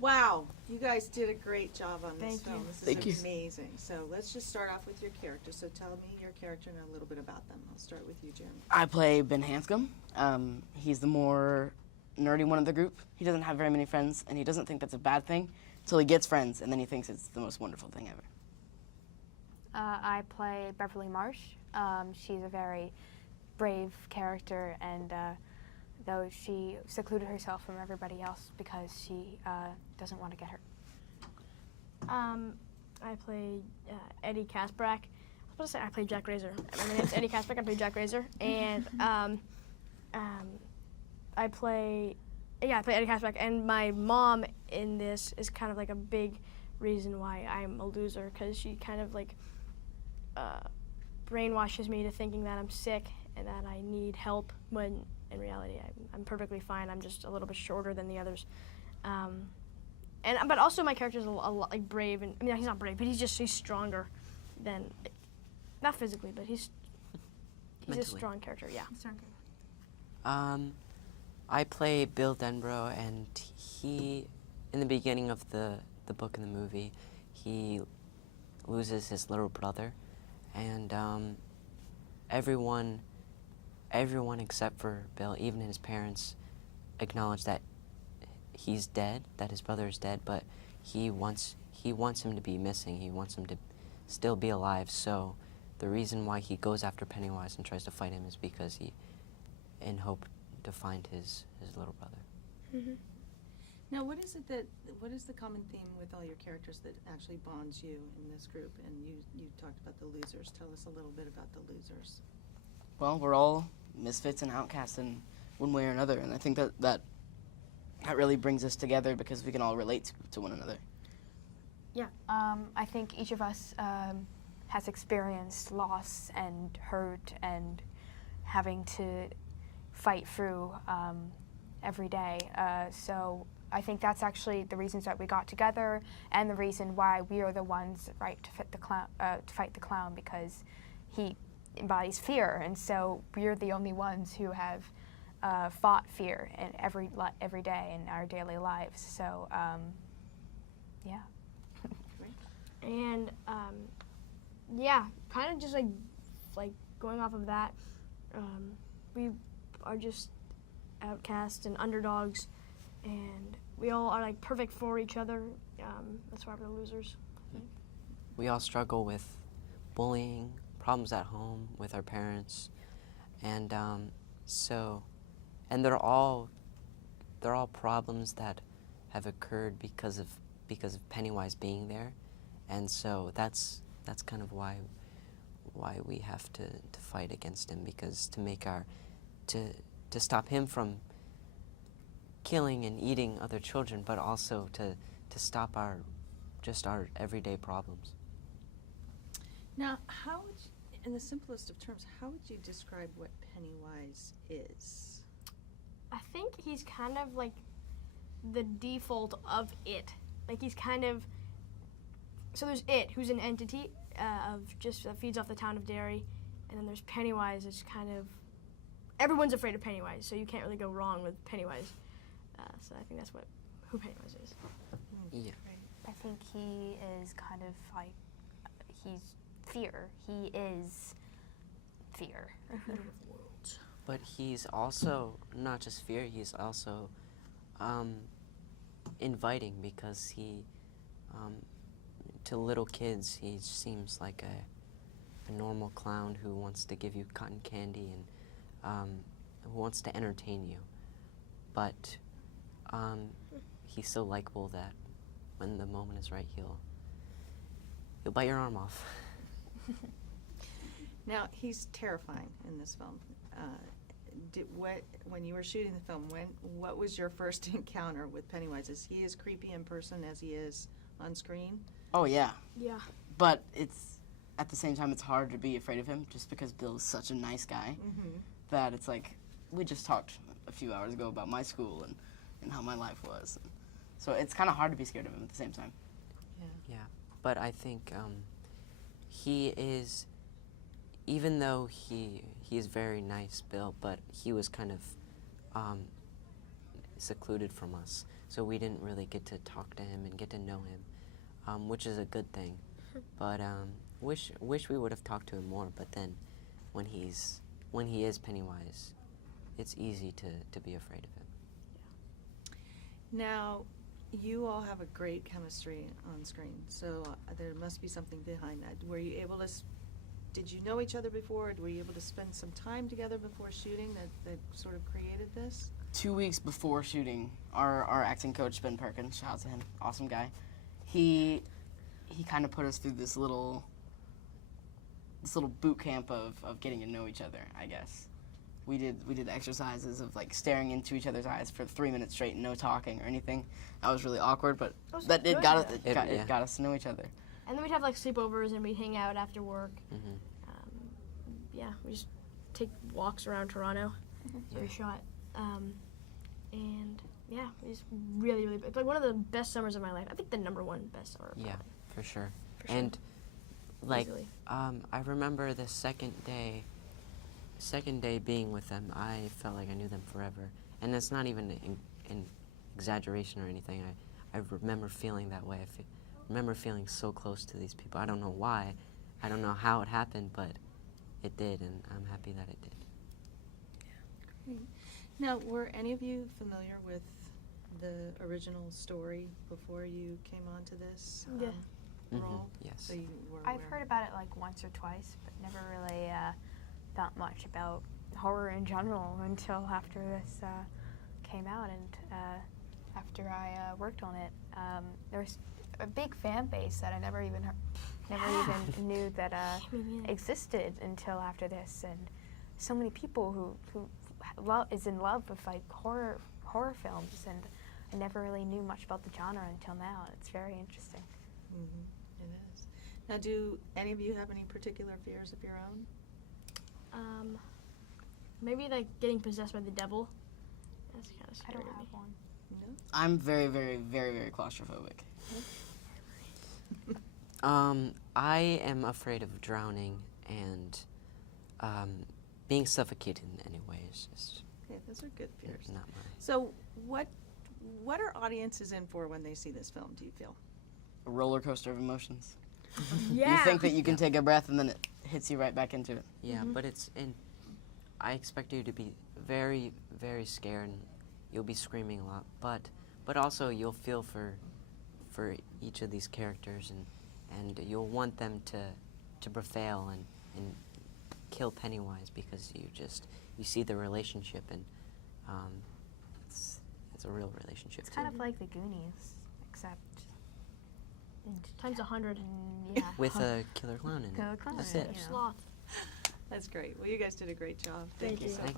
Wow, you guys did a great job on this Thank film. you. This Thank you. is amazing. So let's just start off with your character. So tell me your character and a little bit about them. I'll start with you, Jim. I play Ben Hanscom. He's the more nerdy one of the group. He doesn't have very many friends, and he doesn't think that's a bad thing until he gets friends, and then he thinks it's the most wonderful thing ever. I play Beverly Marsh. She's a very brave character, and though she secluded herself from everybody else because she doesn't want to get hurt. I play Eddie Kasprak. I was supposed to say I play Jack Grazer. My name's Eddie Kasprak. I play Jack Grazer, and I play Eddie Kasprak. And my mom in this is kind of like a big reason why I'm a loser, because she kind of like brainwashes me to thinking that I'm sick and that I need help, when in reality I'm perfectly fine. I'm just a little bit shorter than the others. But also my character's a lot like brave, and I mean he's not brave, but he's stronger than, not physically, but he's a strong character. Yeah. I play Bill Denbrough, and he, in the beginning of the book and the movie, he loses his little brother, and everyone except for Bill, even his parents, acknowledge that he's dead, that his brother is dead, but he wants him to be missing. He wants him to still be alive. So the reason why he goes after Pennywise and tries to fight him is because in hope to find his little brother. Mm-hmm. Now, what is the common theme with all your characters that actually bonds you in this group? And you talked about the losers. Tell us a little bit about the losers. Well, we're all misfits and outcasts in one way or another, and I think that really brings us together because we can all relate to one another. Yeah, I think each of us has experienced loss and hurt and having to fight through every day. So I think that's actually the reasons that we got together, and the reason why we are the ones to fight the clown, because he embodies fear, and so we're the only ones who have fought fear in every day in our daily lives. So yeah. And kind of just like going off of that, we are just outcasts and underdogs, and we all are like perfect for each other. That's why we're losers. We all struggle with bullying, problems at home with our parents, and they're all problems that have occurred because of Pennywise being there, and so that's kind of why we have to fight against him, because to stop him from killing and eating other children, but also to stop our everyday problems. Now, in the simplest of terms, how would you describe what Pennywise is? I think he's kind of like the default of it. Like he's kind of, so there's it, who's an entity of just feeds off the town of Derry, and then there's Pennywise, it's kind of, everyone's afraid of Pennywise, so you can't really go wrong with Pennywise. So I think that's who Pennywise is. Yeah. I think he is kind of like, he's fear. He is fear. But he's also not just fear, he's also inviting, because he, to little kids, he seems like a normal clown who wants to give you cotton candy and who wants to entertain you. But he's so likable that when the moment is right, he'll bite your arm off. Now, he's terrifying in this film. When you were shooting the film, what was your first encounter with Pennywise? Is he as creepy in person as he is on screen? Oh yeah. Yeah. But at the same time, it's hard to be afraid of him, just because Bill's such a nice guy, that it's like, we just talked a few hours ago about my school and how my life was. So it's kind of hard to be scared of him at the same time. Yeah, but I think he is, even though he is very nice, Bill, but he was kind of secluded from us. so we didn't really get to talk to him and get to know him, which is a good thing. But wish we would have talked to him more. But then, when he is Pennywise, it's easy to be afraid of him. Now, you all have a great chemistry on screen, so there must be something behind that. Were you able to, did you know each other before? Were you able to spend some time together before shooting that sort of created this? 2 weeks before shooting, our acting coach, Ben Perkins, shout out to him, awesome guy, he kind of put us through this little boot camp of getting to know each other, I guess. We did exercises of like staring into each other's eyes for 3 minutes straight and no talking or anything. That was really awkward, but it got us to know each other. And then we'd have like sleepovers and we'd hang out after work. Mm-hmm. We just take walks around Toronto. So we shot. And yeah, it was really, really, it's like one of the best summers of my life. I think the #1 best summer of my life. For sure. For sure. And like, Easily. I remember the second day being with them, I felt like I knew them forever. And that's not even an exaggeration or anything. I remember feeling that way. I remember feeling so close to these people. I don't know why. I don't know how it happened, but it did, and I'm happy that it did. Great. Now, were any of you familiar with the original story before you came onto this role? Yes. So you were I've aware. heard about it like once or twice, but never really thought much about horror in general until after this came out and after I worked on it. There was a big fan base that I never even knew that existed until after this, and so many people who is in love with like horror films, and I never really knew much about the genre until now. It's very interesting. Mm-hmm. It is. Now, do any of you have any particular fears of your own? Maybe like getting possessed by the devil. That's kind of I scary don't to me. have one. No? I'm very, very, very, very claustrophobic. I am afraid of drowning and being suffocated in any way is just Okay, those are good fears. not mine. So, what are audiences in for when they see this film, do you feel? A roller coaster of emotions. Yeah. You think that you can take a breath and then it hits you right back into it. Yeah, but I expect you to be very, very scared, and you'll be screaming a lot. But also you'll feel for each of these characters, and you'll want them to prevail and kill Pennywise, because you see the relationship, and it's a real relationship. It's kind of like the Goonies, except Times 100. Yeah. with a killer clown in it. Killer clown That's in it. it, yeah. Sloth. That's great. Well, you guys did a great job. Thank you. so Thank